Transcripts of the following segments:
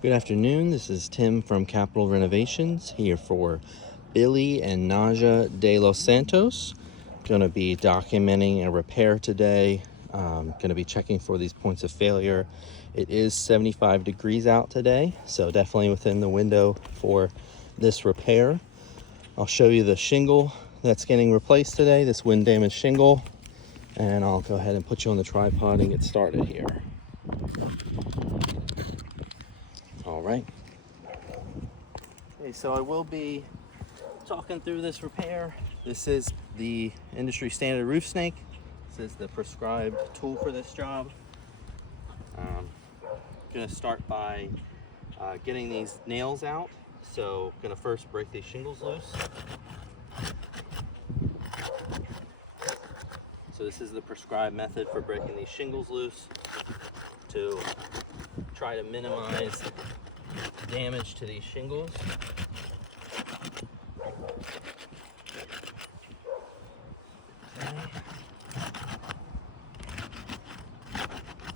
Good afternoon, this is Tim from Capital Renovations here for Billy and Naja de Los Santos. Going to be documenting a repair today. Going to be checking for these points of failure. It is 75 degrees out today, so definitely within the window for this repair. I'll show you the shingle that's getting replaced today, this wind damaged shingle, and I'll go ahead and put you on the tripod and get started here. All right. Okay, so I will be talking through this repair. This is the industry standard roof snake. This is the prescribed tool for this job. Gonna start by getting these nails out. So gonna first break these shingles loose. So this is the prescribed method for breaking these shingles loose to try to minimize damage to these shingles.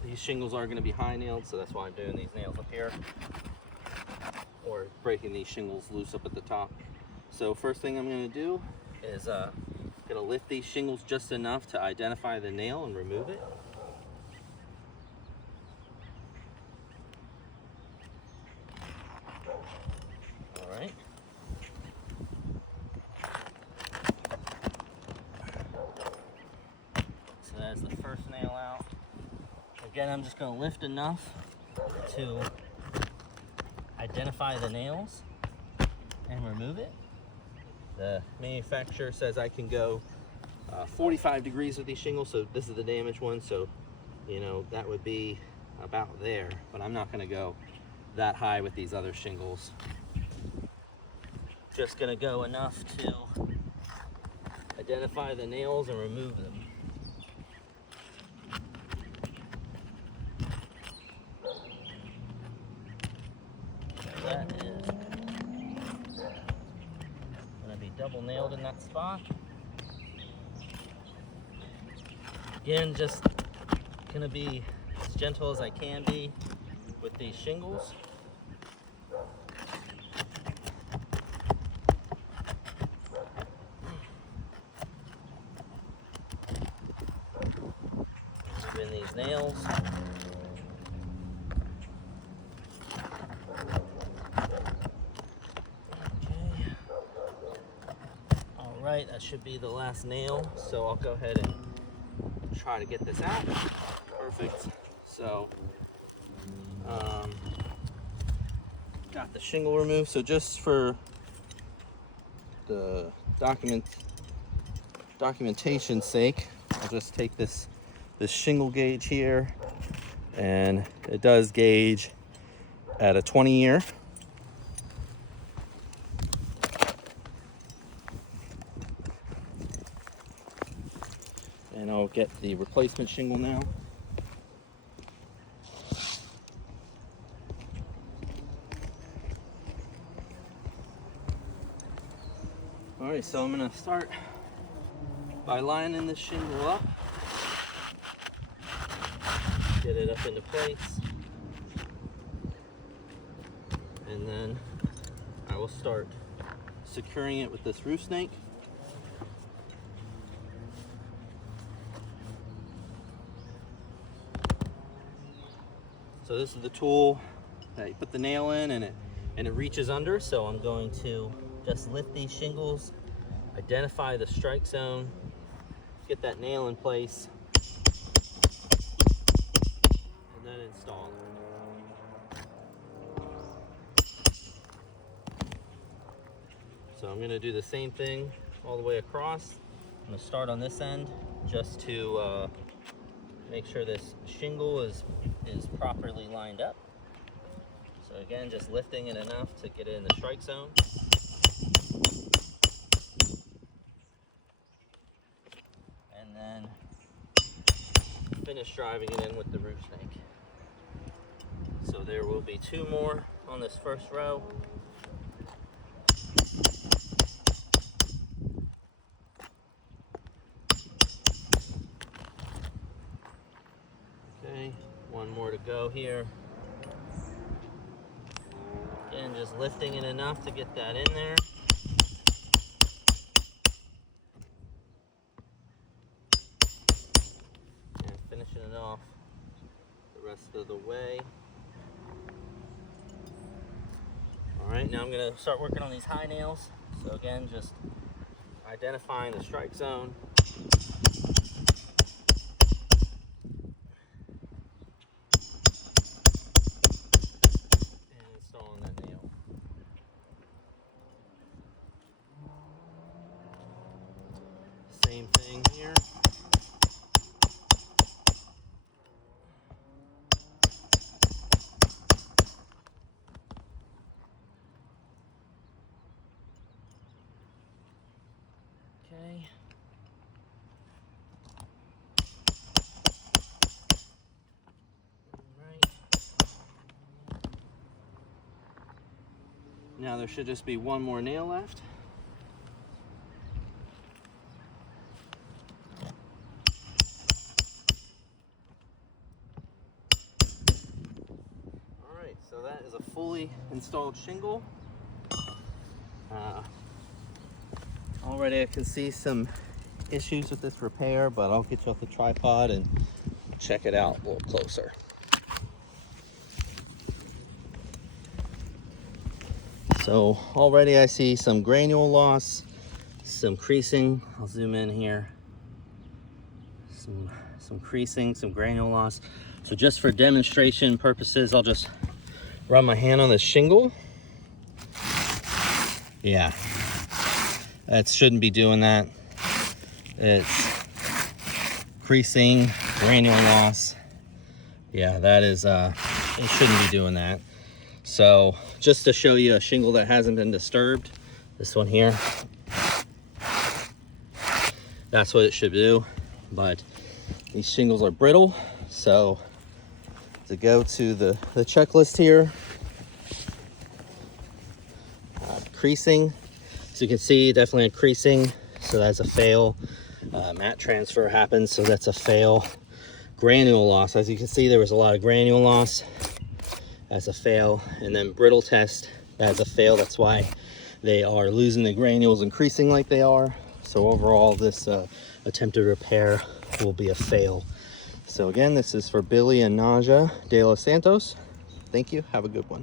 These shingles are going to be high nailed, so that's why I'm doing these nails up here, or breaking these shingles loose up at the top. So first thing I'm going to do is going to lift these shingles just enough to identify the nail and remove it. All right. So that's the first nail out. Again, I'm just going to lift enough to identify the nails and remove it. The manufacturer says I can go 45 degrees with these shingles, so this is the damaged one, so you know that would be about there, but I'm not going to go that high with these other shingles. Just going to go enough to identify the nails and remove them. That is going to be double nailed in that spot. Again, just going to be as gentle as I can be with these shingles. Removing these nails. Right, that should be the last nail, so I'll go ahead and try to get this out. Perfect. So got the shingle removed. So just for the documentation's sake, I'll just take this shingle gauge here, and it does gauge at a 20-year. And I'll get the replacement shingle now. All right, so I'm gonna start by lining this shingle up. Get it up into place. And then I will start securing it with this roof snake. So this is the tool that you put the nail in, and it reaches under. So I'm going to just lift these shingles, identify the strike zone, get that nail in place, and then install it. So I'm going to do the same thing all the way across. I'm going to start on this end just to make sure this shingle is properly lined up. So again, just lifting it enough to get it in the strike zone. And then finish driving it in with the roof snake. So there will be 2 more on this first row. Okay, 1 more to go here. Again, just lifting it enough to get that in there. And finishing it off the rest of the way. Alright, now I'm going to start working on these high nails. So again, just identifying the strike zone. And installing that nail. Same thing here. Okay. Alright. Now there should just be one more nail left. Alright, so that is a fully installed shingle. Already I can see some issues with this repair, but I'll get you off the tripod and check it out a little closer. So already I see some granule loss, some creasing. I'll zoom in here. Some creasing, some granule loss. So just for demonstration purposes, I'll just run my hand on the shingle. Yeah, that shouldn't be doing that. It's creasing, granule loss. Yeah, that is, it shouldn't be doing that. So just to show you a shingle that hasn't been disturbed, this one here, that's what it should do. But these shingles are brittle, so to go to the checklist here, creasing, so you can see definitely a creasing, so that's a fail. Mat transfer happens, so that's a fail. Granule loss, as you can see, there was a lot of granule loss. That's a fail. And then brittle test, that's a fail. That's why they are losing the granules and creasing like they are. So overall, this attempted repair will be a fail. So again, this is for Billy and Naja de Los Santos. Thank you. Have a good one.